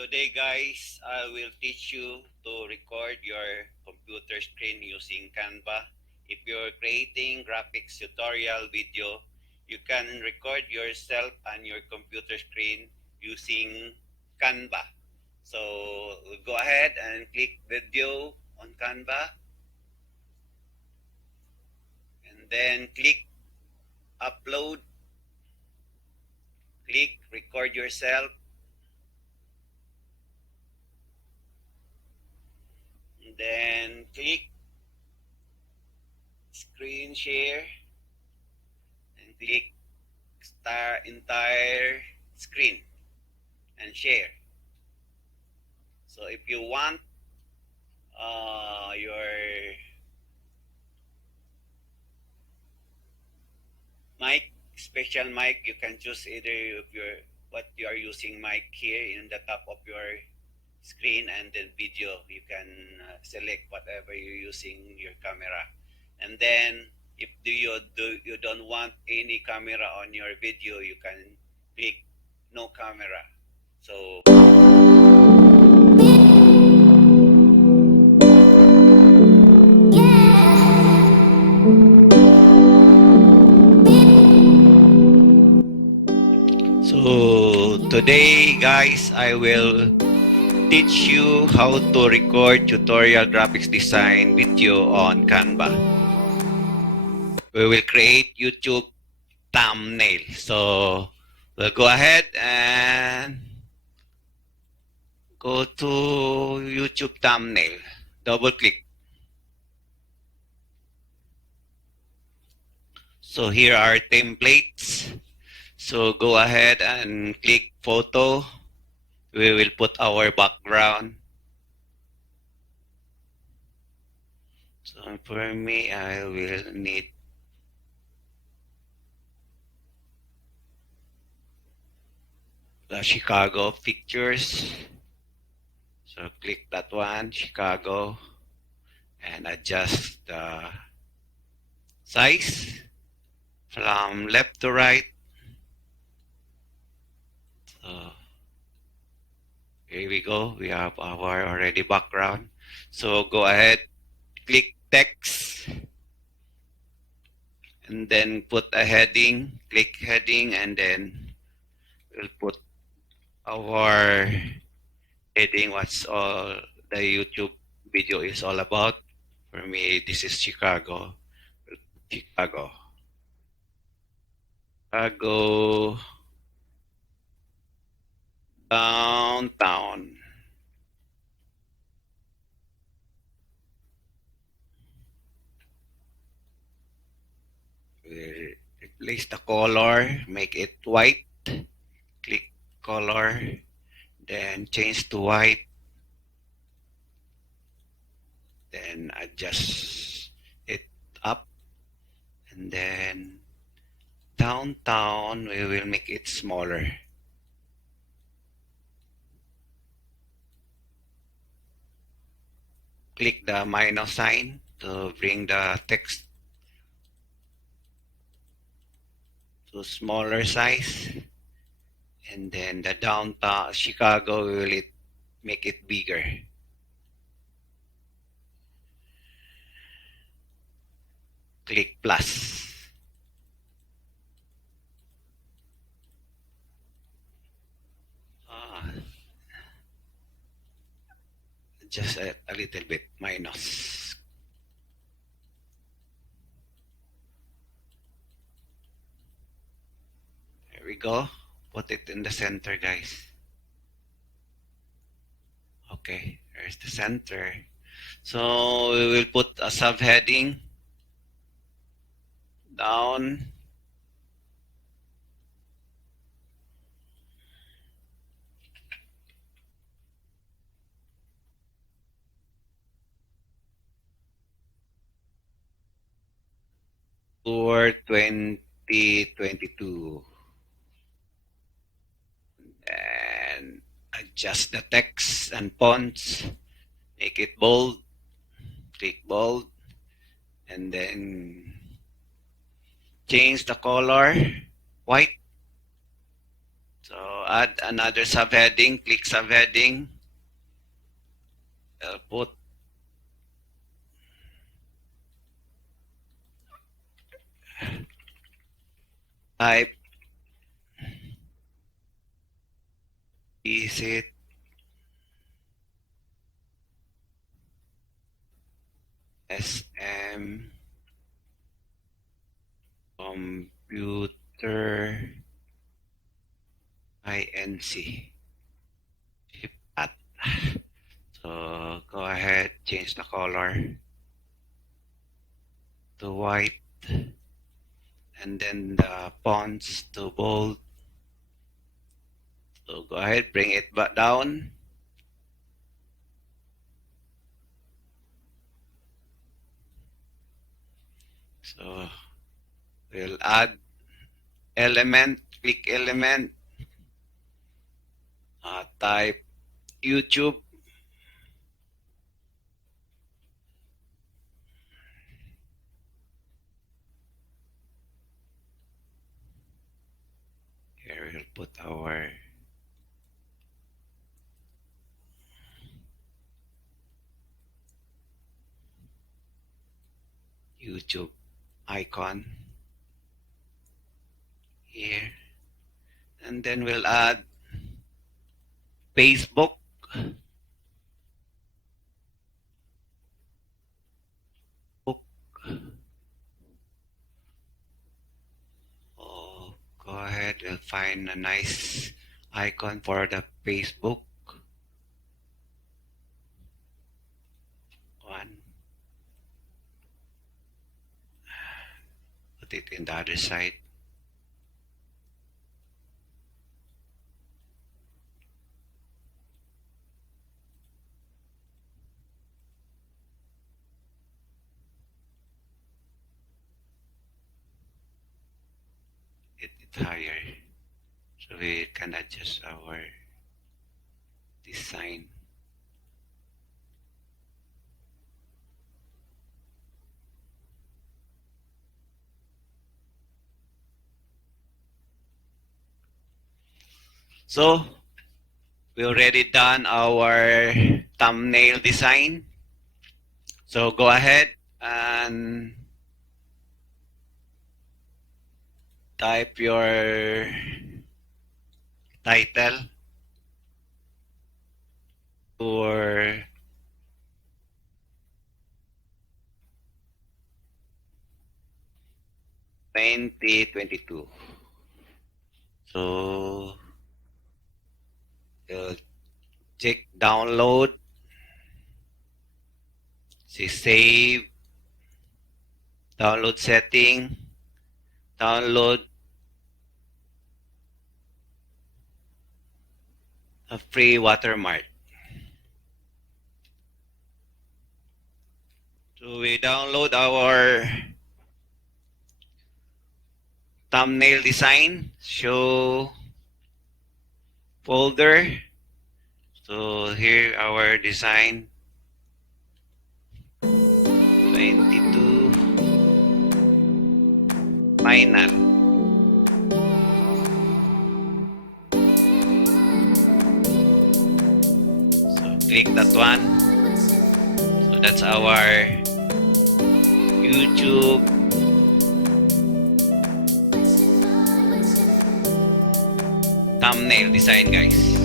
Today guys, I will teach you to record your computer screen using Canva. If you're creating graphics tutorial video, you can record yourself on your computer screen using Canva. So go ahead and click video on Canva and then click upload, click record yourself, and then click screen share and click entire screen and share. So if you want your mic, special mic, you can choose either if you're what you are using mic here in the top of your screen, and then video you can select whatever you're using your camera. And then if you don't want any camera on your video, you can click no camera. So today guys, I will teach you how to record tutorial graphics design video on Canva. We will create YouTube thumbnail. So we'll go ahead and go to YouTube thumbnail. Double click. So here are templates. So go ahead and click photo. We will put our background. So for me, I will need the Chicago pictures. So click that one, Chicago, and adjust the size from left to right. So here we go. We have our already background. So go ahead, click text, and then put a heading. Click heading, and then we'll put our heading. What's all the YouTube video is all about. For me, this is Chicago. Chicago. Chicago downtown. We'll replace the color, make it white. Click color, then change to white. Then adjust it up, and then downtown we will make it smaller. Click the minus sign to bring the text to smaller size, and then the downtown Chicago we will make it bigger. Click plus. Just a little bit minus. There we go. Put it in the center, guys. Okay, there's the center. So we will put a subheading down. For 2022. And adjust the text and fonts. Make it bold. Click bold. And then change the color white So add another subheading, click subheading. I'll put type visit SM computer INC chip at. So go ahead, change the color to white and then the fonts to bold. So go ahead, bring it back down. So we'll add element, click element, type YouTube. Here we'll put our YouTube icon here. And then we'll add Facebook. Oh, go ahead, we'll find a nice icon for the Facebook one. Put it in the other side. It's higher, so we can adjust our design. So we already done our thumbnail design. So go ahead and type your title for (2022). So you'll check download, see save, download setting, download a free watermark. So we download our thumbnail design, show folder. So here our design 22 final. So click that one. So that's our YouTube thumbnail design, guys.